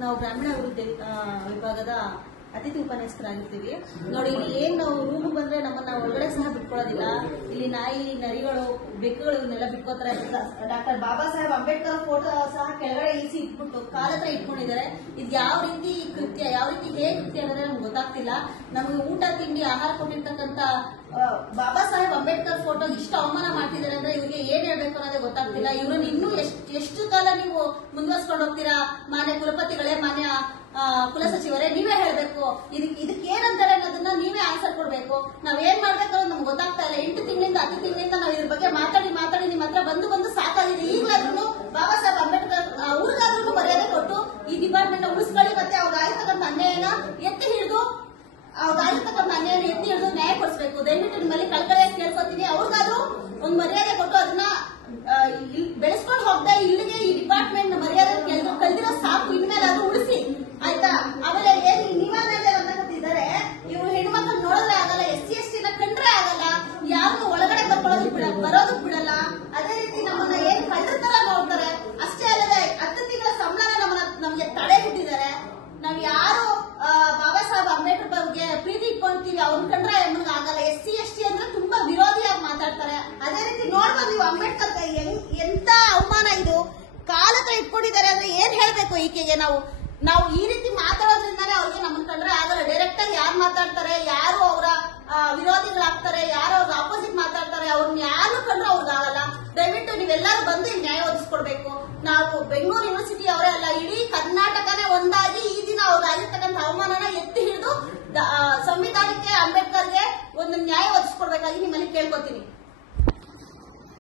ನಾವು ಗ್ರಾಮೀಣ ಅಭಿವೃದ್ಧಿ ವಿಭಾಗದ ಅತಿಥಿ ಉಪನ್ಯಾಸಕರಾಗಿರ್ತೀವಿ. ನೋಡಿ, ಇಲ್ಲಿ ಏನ್ ನಾವು ರೂಮ್ ಬಂದ್ರೆ ನಮ್ಮನ್ನ ಒಳಗಡೆ ಸಹ ಬಿಟ್ಕೊಳ್ಳೋದಿಲ್ಲ. ಇಲ್ಲಿ ನಾಯಿ, ನರಿಗಳು, ಬೆಕ್ಕುಗಳು ಇವನ್ನೆಲ್ಲ ಬಿಟ್ಕೋತಾರೆ ಡಾಕ್ಟರ್ ಬಾಬಾ ಸಾಹೇಬ್ ಅಂಬೇಡ್ಕರ್ ಫೋಟೋ ಸಹ ಕೆಳಗಡೆ ಇಳಿಸಿ ಇಟ್ಬಿಟ್ಟು, ಕಾಲ ಹತ್ರ ಇಟ್ಕೊಂಡಿದ್ದಾರೆ. ಇದು ಯಾವ ರೀತಿ ಕೃತ್ಯ, ಯಾವ ರೀತಿ ಹೇಗೆ ಕೃತ್ಯ ಅನ್ನೋದೇ ನಮ್ಗೆ ಗೊತ್ತಾಗ್ತಿಲ್ಲ. ನಮಗೆ ಊಟ, ತಿಂಡಿ, ಆಹಾರ ಕೊಟ್ಟಿರ್ತಕ್ಕಂಥ ಬಾಬಾ ಸಾಹೇಬ್ ಅಂಬೇಡ್ಕರ್ ಫೋಟೋ ಇಷ್ಟು ಅವಮಾನ ಮಾಡ್ತಿದ್ದಾರೆ ಅಂದ್ರೆ ಇವ್ರಿಗೆ ಏನ್ ಹೇಳ್ಬೇಕು ಅನ್ನೋದೇ ಗೊತ್ತಾಗ್ತಿಲ್ಲ. ಇವ್ರನ್ನ ಇನ್ನೂ ಎಷ್ಟು ಎಷ್ಟು ಕಾಲ ನೀವು ಮುಂದುವರ್ಸ್ಕೊಂಡು ಹೋಗ್ತೀರಾ? ಮಾನ್ಯ ಕುಲಪತಿಗಳೇ, ಮಾನ್ಯ ಕುಲಸಚಿವರೇ ನೀವೇ ಹೇಳ್ಬೇಕು. ಇದಕ್ಕೆ ಇದಕ್ಕೆ ಏನಂತಾರೆ ಅನ್ನೋದನ್ನ ನೀವೇ ಆನ್ಸರ್ ಕೊಡ್ಬೇಕು. ನಾವ್ ಏನ್ ಮಾಡ್ಬೇಕು ನಮ್ಗೆ ಗೊತ್ತಾಗ್ತಾ ಇಲ್ಲ. ಎಂಟು ತಿಂಗಳಿಂದ, ಹತ್ತು ತಿಂಗಳಿಂದ ನಾವು ಇದ್ರ ಬಗ್ಗೆ ಮಾತಾಡಿ ಮಾತಾಡಿ ನಿಮ್ಮ ಹತ್ರ ಬಂದು ಬಂದು ಸಾಕಾಗಿದೆ. ಈಗಲಾದ್ರೂ ಬಾಬಾ ಸಾಹೇಬ್ ಅಂಬೇಡ್ಕರ್ ಅವ್ರಿಗಾದ್ರೂ ಮರ್ಯಾದೆ ಕೊಟ್ಟು ಈ ಡಿಪಾರ್ಟ್ಮೆಂಟ್ ಉಳಿಸ್ಕೊಳ್ಳಿ ಮತ್ತೆ ಅವ್ರ ಆಗಿರ್ತಕ್ಕಂಥ ಅನ್ಯಾಯನ ಎತ್ತಿ ಹಿಡಿದು, ಅವ್ರ ಆಗಿರ್ತಕ್ಕಂಥ ಅನ್ಯಾಯನ ಎತ್ತಿ ಹಿಡಿದು ನ್ಯಾಯ ಕೊಡಿಸ್ಬೇಕು. ದಯವಿಟ್ಟು ನಿಮ್ಮಲ್ಲಿ ಕಳ್ಕಳಿಯಾಗಿ ಕೇಳ್ಕೊತೀನಿ. ಅವ್ರಿಗಾದ್ರೂ ಒಂದು ಮರ್ಯಾದೆ ಬೆಳೆಸ್ಕೊಂಡು ಹೋಗ್ತಾ ಇಲ್ಲಿಗೆ ಈ ಡಿಪಾರ್ಟ್ಮೆಂಟ್ ಮರ್ಯಾದೆ ಕೆಲ್ದು ಕಲ್ದಿರೋ ಸಾಕು ಇನ್ಮೇಲೆ ಅದು ಉಳಿಸಿ. ಆಯ್ತಾ? ಆಮೇಲೆ ಏನು ನೀವಾಗಲೇ ಬಂದಾಗತ್ತಿದ್ದಾರೆ ಇವ್ರು ಹೆಣ್ಮಕ್ಳು ನೋಡಿದ್ರೆ ಆಗಲ್ಲ, ಎಸ್ ಸಿ ಎಸ್ ಟಿನ ಕಂಡ್ರೆ ಆಗಲ್ಲ, ಯಾರನ್ನು ಒಳಗಡೆ ಬರ್ಕೊಳ್ಳೋದಕ್ಕೆ ಬಿಡ ಬರೋದಕ್ ಬಿಡಲ್ಲ. ಅದೇ ರೀತಿ ನಮ್ಮನ್ನ ಏನ್ ಕಳ್ಳರ ತರ ನೋಡ್ತಾರೆ. ಅಷ್ಟೇ ಅಲ್ಲದೆ ಹತ್ತು ತಿಂಗಳ ಸಂಬಳನ ನಮ್ಮನ್ನ ನಮ್ಗೆ ತಡೆ ಬಿಟ್ಟಿದ್ದಾರೆ. ನಾವ್ ಯಾರು ಬಾಬಾ ಸಾಹೇಬ್ ಅಂಬೇಡ್ಕರ್ ಬಗ್ಗೆ ಪ್ರೀತಿ ಇಟ್ಕೊಂತೀವಿ ಅವ್ರನ್ನ ಕಂಡ್ರೆ ನಮ್ಗೆ ಆಗಲ್ಲ. ಎಸ್ ಸಿ ಎಸ್ ಟಿ ಅಂದ್ರೆ ತುಂಬಾ ವಿರೋಧಿಯಾಗಿ ಮಾತಾಡ್ತಾರೆ. ಅದೇ ಅಂಬೇಡ್ಕರ್ ಎಂತ ಅವಮಾನ ಇದು? ಕಾಲ ಹತ್ರ ಇಟ್ಕೊಂಡಿದ್ದಾರೆ ಅಂದ್ರೆ ಏನ್ ಹೇಳ್ಬೇಕು ಈಕೆಗೆ ನಾವು? ನಾವು ಈ ರೀತಿ ಮಾತಾಡೋದ್ರಿಂದಾನೇ ಅವ್ರಿಗೆ ನಮ್ಮನ್ನ ಕಂಡ್ರೆ ಆಗಲ್ಲ. ಡೈರೆಕ್ಟ್ ಆಗಿ ಯಾರು ಮಾತಾಡ್ತಾರೆ, ಯಾರು ಅವರ ವಿರೋಧಿಗಳಾಗ್ತಾರೆ, ಯಾರು ಅವ್ರ ಆಪೋಸಿಟ್ ಮಾತಾಡ್ತಾರೆ ಅವ್ರನ್ನ ಯಾರು ಕಂಡ್ರೆ ಅವ್ರಿಗೆ ಆಗಲ್ಲ. ದಯವಿಟ್ಟು ನೀವೆಲ್ಲರೂ ಬಂದು ನ್ಯಾಯ ಒದಗಿಸ್ಕೊಡ್ಬೇಕು. ನಾವು ಬೆಂಗಳೂರು ಯೂನಿವರ್ಸಿಟಿ ಅವರೇ ಅಲ್ಲ, ಇಡೀ ಕರ್ನಾಟಕನೇ ಒಂದಾಗಿ ಈ ದಿನ ಅವ್ರಾಗಿರ್ತಕ್ಕಂಥ ಅವಮಾನನ ಎತ್ತಿ ಹಿಡಿದು ಸಂವಿಧಾನಕ್ಕೆ ಅಂಬೇಡ್ಕರ್ಗೆ ಒಂದು ನ್ಯಾಯ ಒದಗಿಸ್ಕೊಡ್ಬೇಕಾಗಿ ನಿಮ್ಮಲ್ಲಿ ಕೇಳ್ಕೊತೀನಿ.